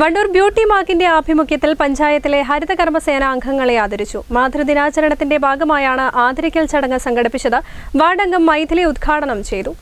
Wandoor beauty മാർക്കിന്റെ ആഭിമുഖ്യത്തിൽ പഞ്ചായത്തിലെ ഹരിതകർമ്മസേന അംഗങ്ങളെ ആദരിച്ചു. മാതൃദിനാചരണത്തിന്റെ ഭാഗമായാണ് ആദരിക്കൽ ചടങ്ങ് സംഘടിപ്പിച്ചത്. വാർഡംഗം മൈഥിലി ഉദ്ഘാടനം ചെയ്തു.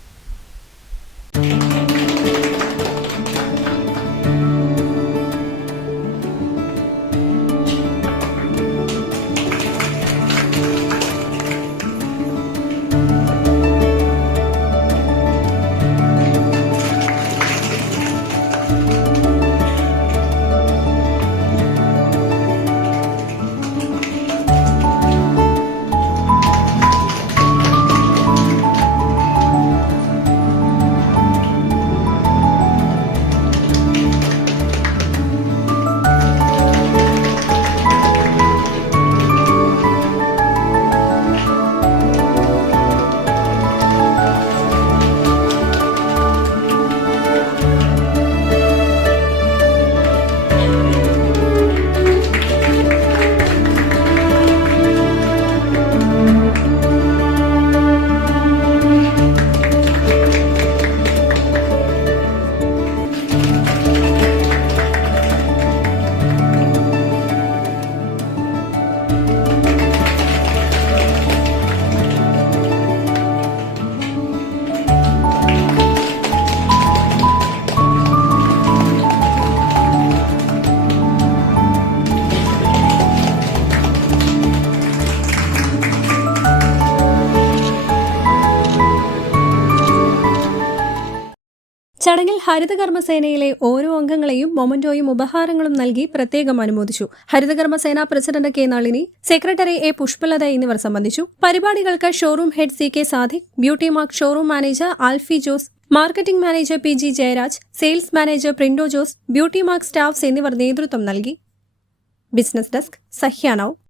ചടങ്ങിൽ ഹരിതകർമ്മസേനയിലെ ഓരോ അംഗങ്ങളെയും മൊമന്റോയും ഉപഹാരങ്ങളും നൽകി പ്രത്യേകം അനുമോദിച്ചു. Harithakarmasena president K Nalini, secretary A Pushpalatha എന്നിവർ സംബന്ധിച്ചു. പരിപാടികൾക്ക് showroom head C K Sadiq, Beauty Mark showroom manager Alfie Jose, marketing manager P G Jayaraj, sales manager Prindo Jose, Beauty Mark staffs എന്നിവർ നേതൃത്വം നൽകി. Business desk സഹ്യാനവ്.